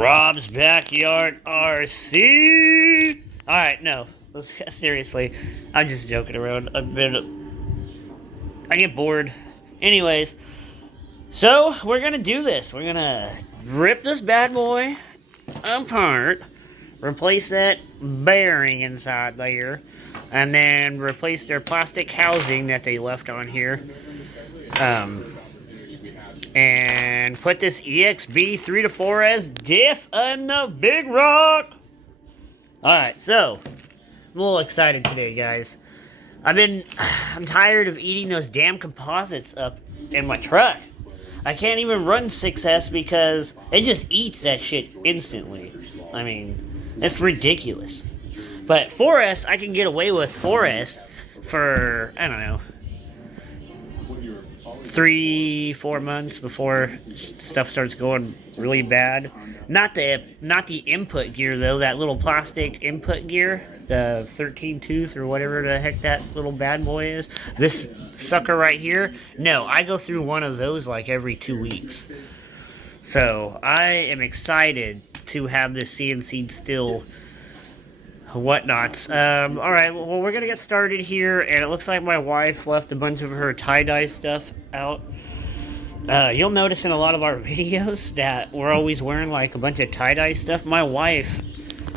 Rob's Backyard RC. Alright, no. Seriously. I'm just joking around. I get bored. Anyways. So, we're gonna do this. We're gonna rip this bad boy apart. Replace that bearing inside there. And then replace their plastic housing that they left on here. And put this EXB 3&4s diff on the big rock. Alright, so I'm a little excited today, guys. I'm tired of eating those damn composites up in my truck. I can't even run 6S because it just eats that shit instantly. I mean, it's ridiculous. But 4S, I can get away with 4S for, I don't know, 3-4 months before stuff starts going really bad. Not the input gear though, that little plastic input gear, the 13 tooth or whatever the heck that little bad boy is. This sucker right here, no, I go through one of those like every 2 weeks. So I am excited to have this CNC still whatnots. Alright, well, we're gonna get started here, and it looks like my wife left a bunch of her tie-dye stuff out. You'll notice in a lot of our videos that we're always wearing like a bunch of tie-dye stuff. My wife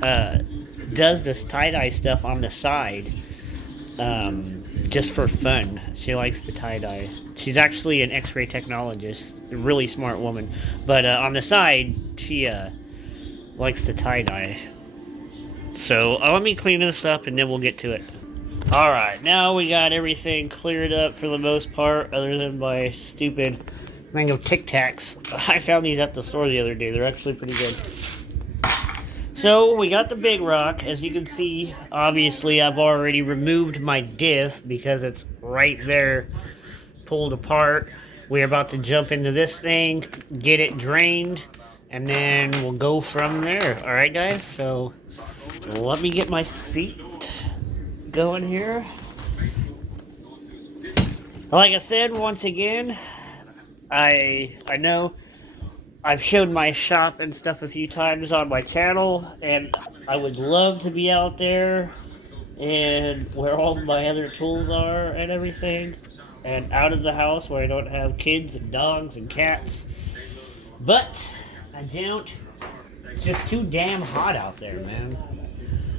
does this tie-dye stuff on the side just for fun. She likes to tie-dye. She's actually an x-ray technologist, a really smart woman, but on the side she likes to tie-dye. So, let me clean this up and then we'll get to it. Alright, now we got everything cleared up for the most part, other than my stupid mango Tic Tacs. I found these at the store the other day. They're actually pretty good. So, we got the big rock. As you can see, obviously I've already removed my diff because it's right there, pulled apart. We're about to jump into this thing, get it drained, and then we'll go from there. Alright guys, so let me get my seat going here. Like I said, once again, I know I've showed my shop and stuff a few times on my channel, and I would love to be out there and where all my other tools are and everything, and out of the house where I don't have kids and dogs and cats. But I don't. It's just too damn hot out there, man.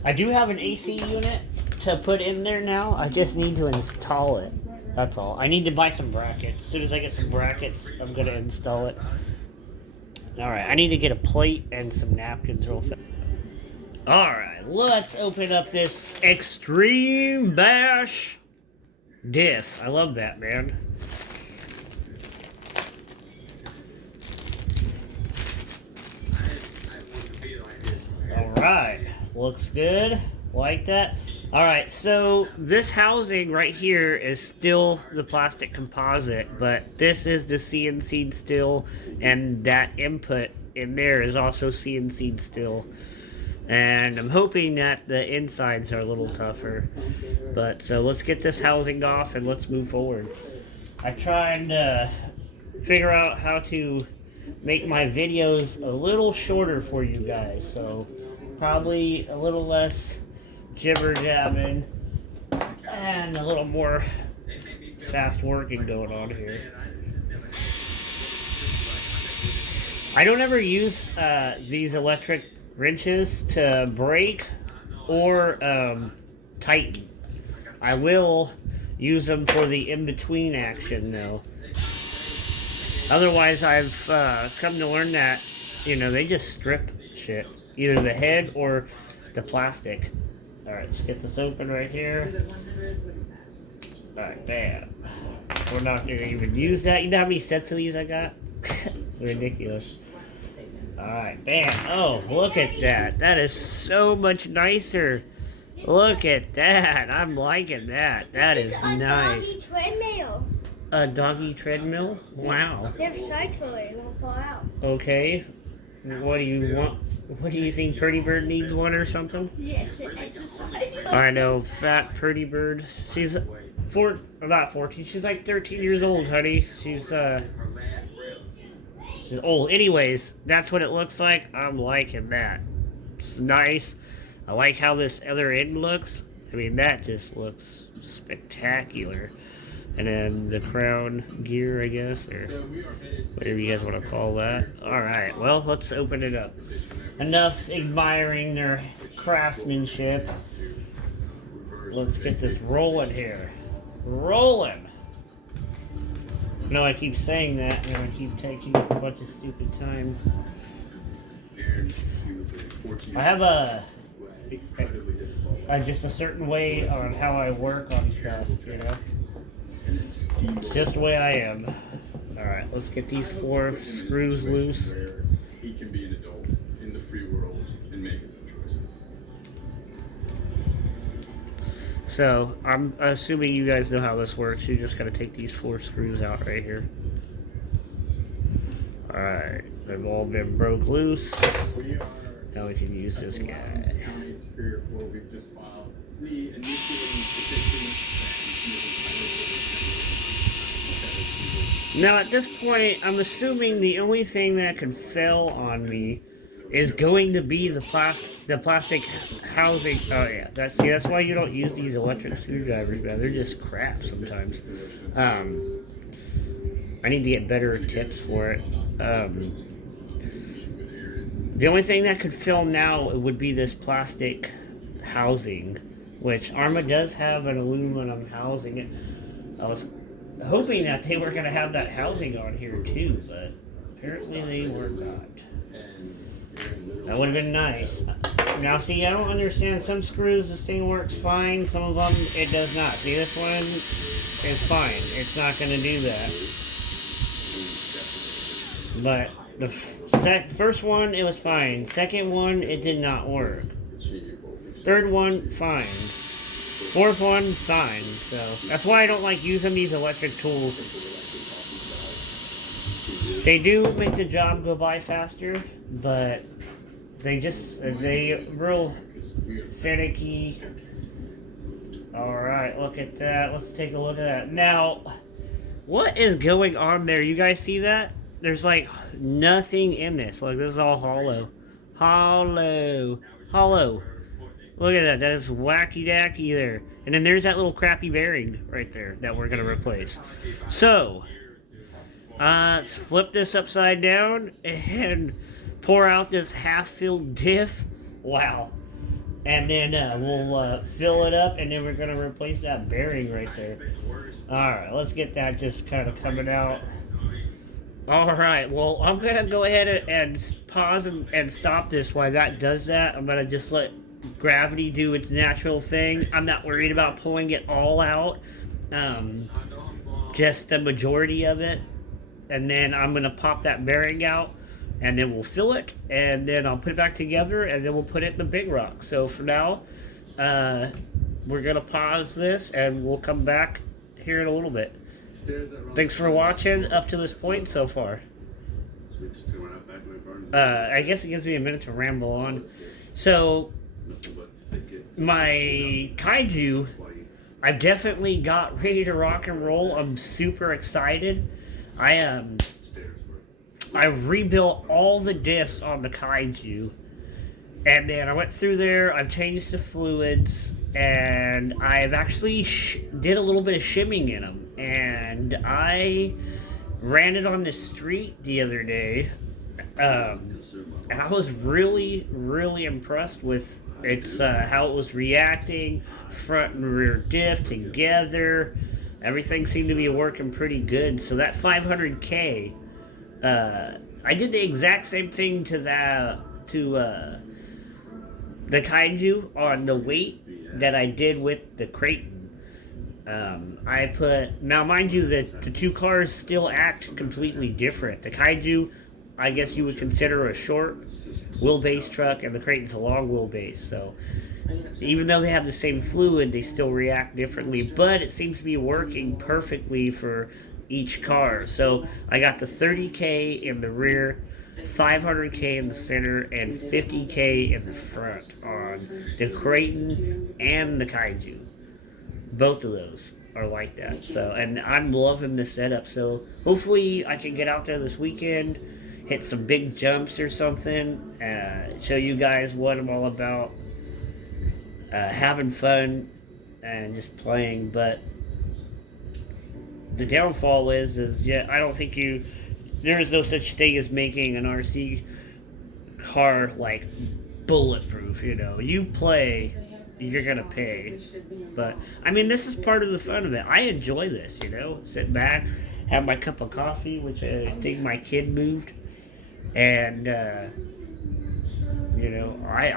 I do have an AC unit to put in there now. I just need to install it. That's all. I need to buy some brackets. As soon as I get some brackets, I'm going to install it. Alright, I need to get a plate and some napkins real fast. Alright, let's open up this Extreme Bash diff. I love that, man. Alright. Looks good. Like that. Alright, so this housing right here is still the plastic composite, but this is the CNC'd still, and that input in there is also CNC'd still. And I'm hoping that the insides are a little tougher. But so let's get this housing off and let's move forward. I tried to figure out how to make my videos a little shorter for you guys, so probably a little less jibber-jabbing and a little more fast working going on here. I don't ever use these electric wrenches to brake or tighten. I will use them for the in-between action though. Otherwise, I've come to learn that, you know, they just strip shit. Either the head or the plastic. Alright, let's get this open right here. Alright, bam. We're not going to even use that. You know how many sets of these I got? It's ridiculous. Alright, bam. Oh, look at that. That is so much nicer. Look at that. I'm liking that. That is nice. Doggy treadmill. A doggy treadmill? Wow. There's sides so it won't fall out. Okay. What do you want? What do you think, Pretty Bird needs one or something? Yes, it exercise. I know, fat Pretty Bird. She's not 14. She's like 13 years old, honey. She's Just old. Anyways, that's what it looks like. I'm liking that. It's nice. I like how this other end looks. I mean, that just looks spectacular. And then the crown gear, I guess, or whatever you guys want to call that. Alright, well, let's open it up. Enough admiring their craftsmanship. Let's get this rolling here. Rolling! No, I keep saying that, and I keep taking a bunch of stupid time. I have just a certain way on how I work on stuff, you know? It's just the way I am. Alright, let's get these 4 screws loose. He can be an adult in the free world and make his own choices. So, I'm assuming you guys know how this works. You just gotta take these 4 screws out right here. Alright, they've all been broke loose. Now we can use this guy. County Superior Court, we've just filed the initiating petition. Now at this point, I'm assuming the only thing that could fail on me is going to be the plastic housing. Oh yeah, that's why you don't use these electric screwdrivers, man. They're just crap sometimes. I need to get better tips for it. The only thing that could fail now would be this plastic housing, which arrma does have an aluminum housing. I was hoping that they were going to have that housing on here too, but apparently they were not. That would have been nice. Now see, I don't understand. Some screws this thing works fine, some of them it does not. See, this one is fine. It's not going to do that. But the first one, it was fine. Second one, it did not work. Third one, fine. Fourth one, fine. So that's why I don't like using these electric tools. They do make the job go by faster, but they real finicky. Alright, look at that. Let's take a look at that. Now, what is going on there? You guys see that? There's like nothing in this. Like, this is all hollow. Hollow. Look at that. That is wacky-dacky there. And then there's that little crappy bearing right there that we're going to replace. So, let's flip this upside down and pour out this half-filled diff. Wow. And then we'll fill it up, and then we're going to replace that bearing right there. Alright, let's get that just kind of coming out. Alright, well, I'm going to go ahead and pause and stop this while that does that. I'm going to just let gravity do its natural thing. I'm not worried about pulling it all out. Just the majority of it. And then I'm going to pop that bearing out. And then we'll fill it. And then I'll put it back together. And then we'll put it in the big rock. So for now, we're going to pause this. And we'll come back here in a little bit. Thanks for watching up to this point so far. I guess it gives me a minute to ramble on. So, my kaiju, I've definitely got ready to rock and roll. I'm super excited. I rebuilt all the diffs on the kaiju, and then I went through there. I've changed the fluids, and I've actually did a little bit of shimming in them. And I ran it on the street the other day. I was really, really impressed with its how it was reacting, front and rear diff together. Everything seemed to be working pretty good. So that 500K, I did the exact same thing to the kaiju on the weight that I did with the Creighton. Now mind you that the two cars still act completely different. The kaiju, I guess you would consider a short wheelbase truck, and the Creighton's a long wheelbase. So even though they have the same fluid, they still react differently. But it seems to be working perfectly for each car. So I got the 30K in the rear, 500K in the center, and 50K in the front on the Creighton and the kaiju. Both of those are like that. So, and I'm loving the setup. So hopefully I can get out there this weekend hit some big jumps or something. Show you guys what I'm all about. Having fun and just playing, but the downfall is yeah, I don't think there is no such thing as making an RC car like bulletproof. You play, you're gonna pay. But I mean, this is part of the fun of it. I enjoy this. Sit back, have my cup of coffee, which I think my kid moved, and I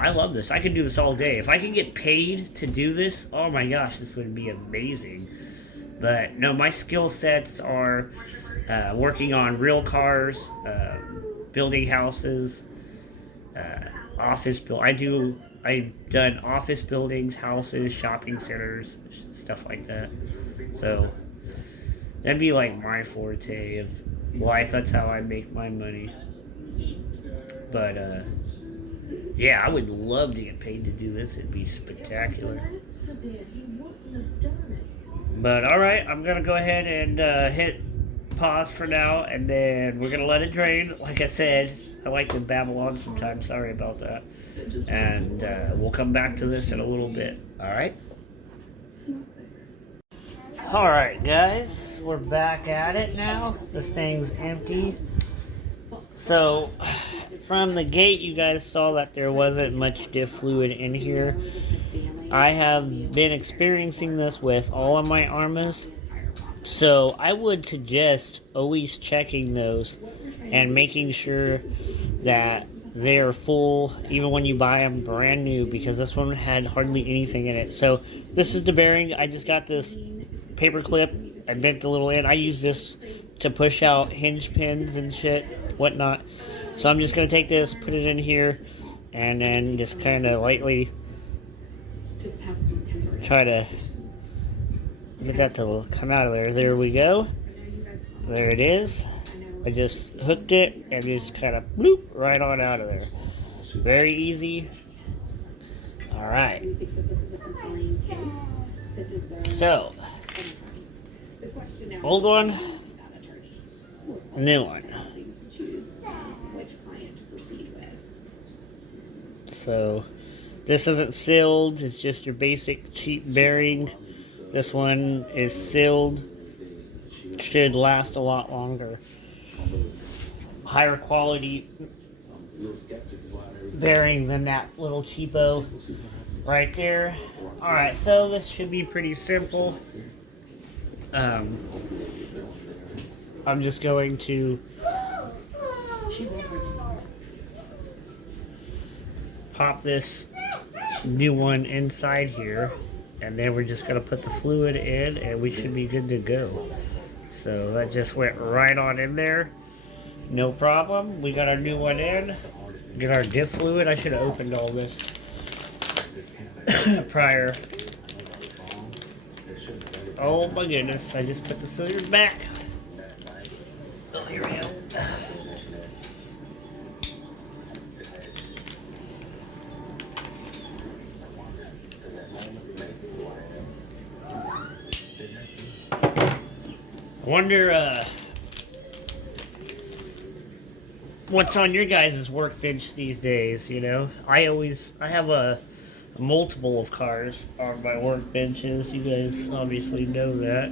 love this. I could do this all day. If I could get paid to do this, oh my gosh, this would be amazing. But no, my skill sets are working on real cars, building houses, I've done office buildings, houses, shopping centers, stuff like that. So that'd be like my forte of life. That's how I make my money. But yeah, I would love to get paid to do this. It'd be spectacular. But alright, I'm going to go ahead and hit pause for now, and then we're going to let it drain. Like I said, I like to babble on sometimes. Sorry about that. And we'll come back to this in a little bit. Alright? Alright, guys. We're back at it now. This thing's empty. So, from the gate, you guys saw that there wasn't much diff fluid in here. I have been experiencing this with all of my arrmas, so I would suggest always checking those and making sure that they're full even when you buy them brand new, because this one had hardly anything in it. So this is the bearing. I just got this paper clip and bent the little end. I use this to push out hinge pins and shit, whatnot. So I'm just going to take this, put it in here, and then just kind of lightly try to get that to come out of there. There we go. There it is. I just hooked it and just kind of bloop right on out of there. Very easy. Alright. So, old one, new one. So, this isn't sealed, it's just your basic cheap bearing. This one is sealed. Should last a lot longer. Higher quality bearing than that little cheapo right there. Alright, so this should be pretty simple. I'm just going to pop this new one inside here, and then we're just going to put the fluid in, and we should be good to go. So that just went right on in there. No problem. We got our new one in. Get our diff fluid. I should have opened all this prior. Oh my goodness. I just put the scissors back. Oh, here we go. Wonder what's on your guys' workbench these days. I have a multiple of cars on my workbenches. You guys obviously know that.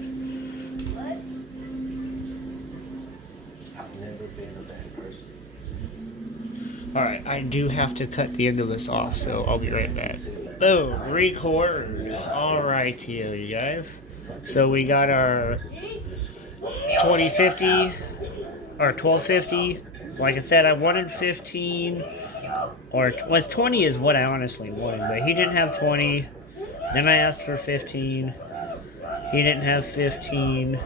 Alright, I do have to cut the end of this off, so I'll be right back. Boom, record. Alright, you guys. So we got our 2050 or 1250. Like I said, I wanted 15, or 20 is what I honestly wanted, but he didn't have 20. Then I asked for 15. He didn't have 15,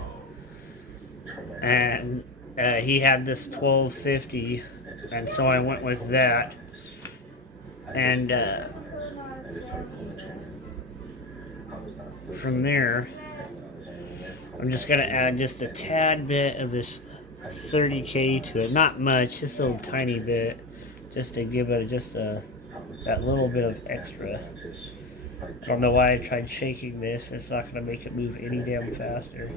and he had this 1250, and so I went with that. And from there, I'm just going to add just a tad bit of this 30K to it. Not much, just a little tiny bit. Just to give it that little bit of extra. I don't know why I tried shaking this. It's not going to make it move any damn faster.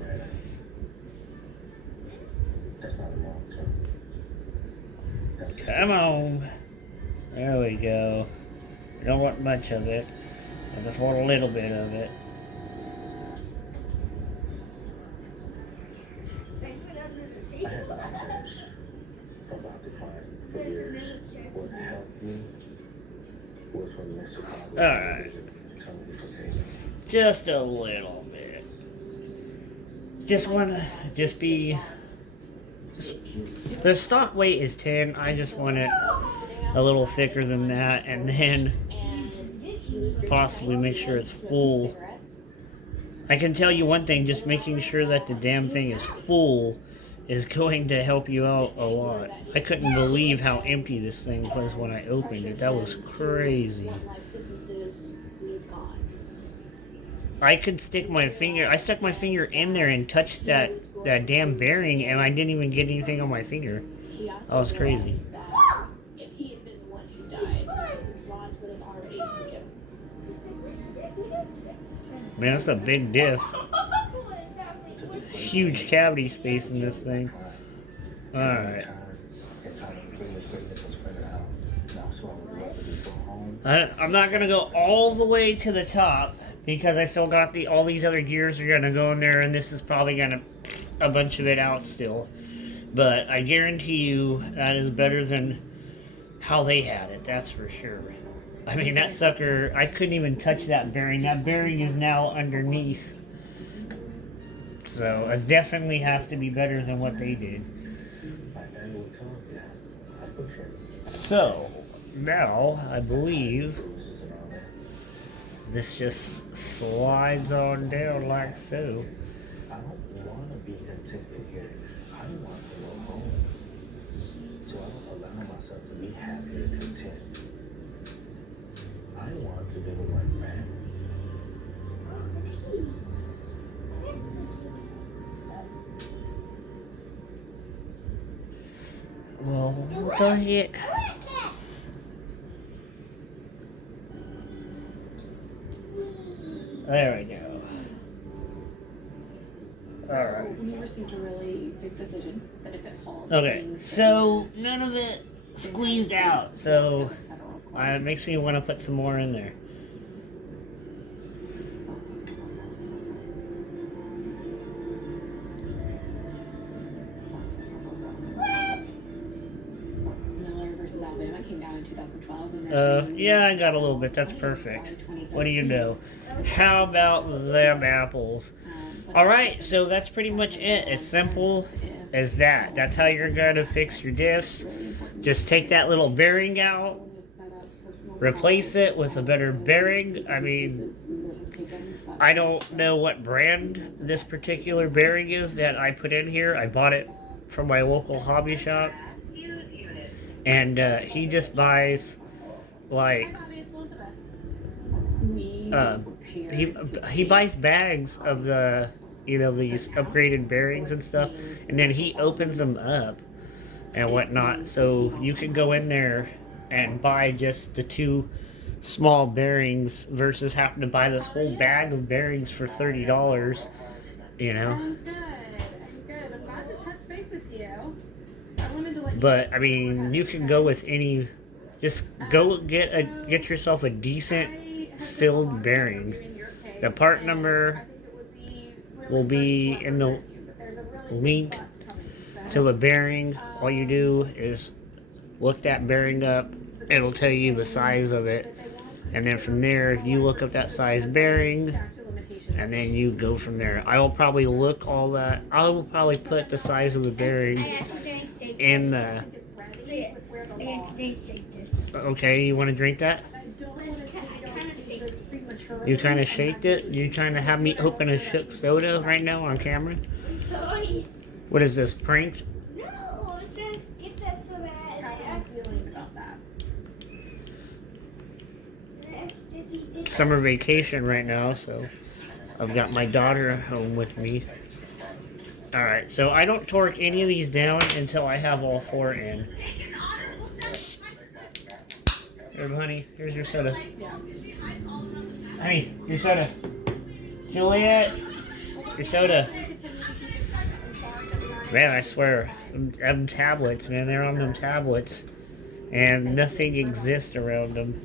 Come on. There we go. I don't want much of it. I just want a little bit of it. They put it under the I table. had nightmares about the fire for years. What helped me was when Mr. Cobb Alright. told me to take it. Just a little bit. Just be. The stock weight is 10. I just want it a little thicker than that, and then possibly make sure it's full. I can tell you one thing, just making sure that the damn thing is full is going to help you out a lot. I couldn't believe how empty this thing was when I opened it. That was crazy. I could stick my finger, I stuck my finger in there and touched that damn bearing, and I didn't even get anything on my finger. That was crazy. If he had been the one who died, his laws would have already forgiven. Man, that's a big diff. Huge cavity space in this thing. Alright. I'm not going to go all the way to the top, because I still got all these other gears are going to go in there, and this is probably going to a bunch of it out still. But I guarantee you that is better than how they had it, that's for sure. I mean, that sucker, I couldn't even touch that bearing. That bearing is now underneath. So it definitely has to be better than what they did. So, now, I believe this just slides on down like so. I don't want to be contented here. I want to go home. So I don't allow myself to be happy and content. I want to be the one man. Well, go ahead. There we go. Alright. We received a really big decision that if it holds. Okay, so none of it squeezed out, so it makes me want to put some more in there. Miller versus Alabama came down in 2012. And Yeah, I got a little bit. That's perfect. What do you know? How about them apples? Alright, so that's pretty much it. As simple as that. That's how you're going to fix your diffs. Just take that little bearing out, replace it with a better bearing. I mean, I don't know what brand this particular bearing is that I put in here. I bought it from my local hobby shop. And he just buys, like, he buys bags of the, these upgraded bearings and stuff, and then he opens them up and whatnot, so you can go in there and buy just the 2 small bearings versus having to buy this whole bag of bearings for $30, I'm good. I'm glad to touch base with you. I wanted to let you But I mean, you can go with any, just go get yourself a decent sealed bearing. The part number will be in the link to the bearing. All you do is look that bearing up. It'll tell you the size of it. And then from there, you look up that size bearing, and then you go from there. I will probably look all that. I will probably put the size of the bearing in the... Okay, you want to drink that? You kind of shaked it? You trying to have me open a shook soda right now on camera? Sorry. What is this, pranked? No, it's gonna get that so bad. how I'm feeling about that. Summer vacation right now, so I've got my daughter home with me. Alright, so I don't torque any of these down until I have all 4 in. Here, honey, here's your soda. Honey, your soda. Juliet, your soda. Man, I swear, them tablets, man, they're on them tablets, and nothing exists around them.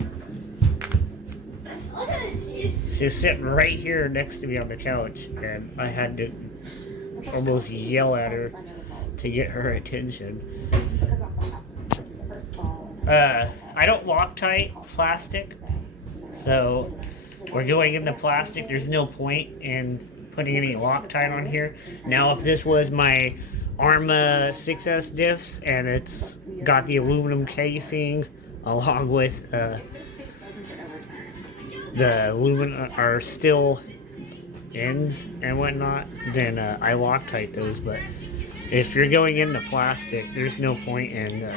She's sitting right here next to me on the couch, and I had to almost yell at her to get her attention. I don't Loctite plastic, so we're going into plastic. There's no point in putting any Loctite on here. Now, if this was my arrma 6S diffs and it's got the aluminum casing along with the aluminum or steel ends and whatnot, then I Loctite those. But if you're going into plastic, there's no point in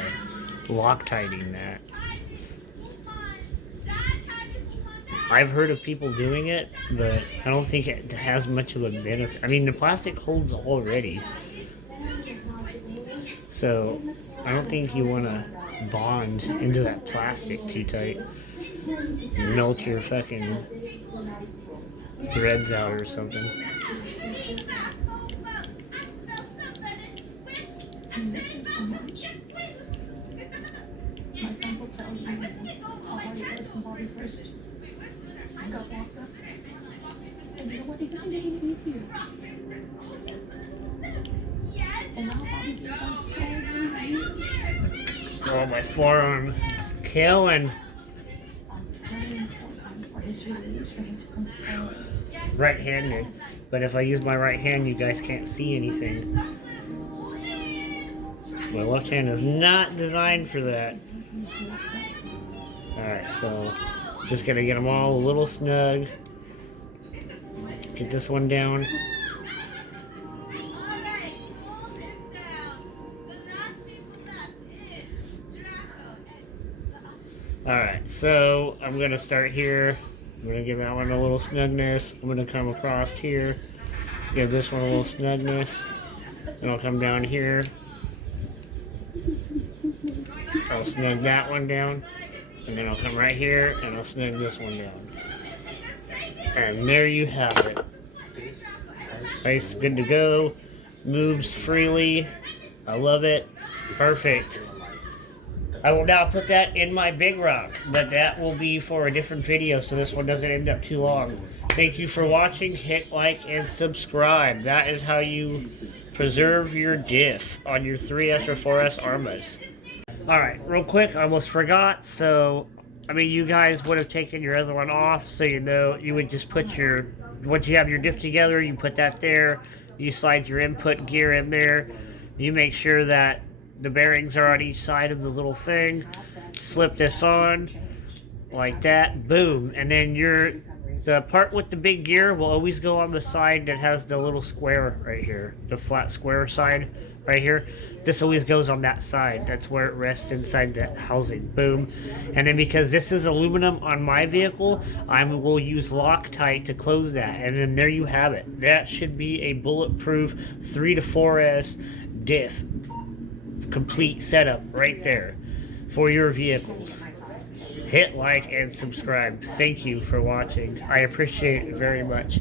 Loctiting that. I've heard of people doing it, but I don't think it has much of a benefit. I mean, the plastic holds already, so I don't think you want to bond into that plastic too tight. Melt your fucking threads out or something. I miss him so much. My sons will tell you how hard it was when Bobby first got locked up. And you know what? It doesn't get any easier. And now Bobby being gone so many years. Oh, my forearm is killing. Very important for his release, for him to come forward. Right-handed, but if I use my right hand, you guys can't see anything. My left hand is not designed for that. Alright, so just gonna get them all a little snug. Get this one down. Alright, so I'm gonna start here. I'm gonna give that one a little snugness. I'm gonna come across here, give this one a little snugness. Then I'll come down here. I'll snug that one down. And then I'll come right here and I'll snug this one down. And there you have it. Nice, good to go. Moves freely. I love it. Perfect. I will now put that in my big rock, but that will be for a different video, so this one doesn't end up too long. Thank you for watching. Hit like and subscribe. That is how you preserve your diff on your 3S or 4S arrmas. Alright, real quick, I almost forgot. So, I mean, you guys would have taken your other one off, so you know, you would just put your, once you have your diff together, you put that there, you slide your input gear in there, you make sure that the bearings are on each side of the little thing, slip this on, like that, boom, and then the part with the big gear will always go on the side that has the little square right here, the flat square side right here. This always goes on that side. That's where it rests inside the housing. Boom. And then because this is aluminum on my vehicle, I will use Loctite to close that. And then there you have it. That should be a bulletproof 3 to 4S diff. Complete setup right there for your vehicles. Hit like and subscribe. Thank you for watching. I appreciate it very much.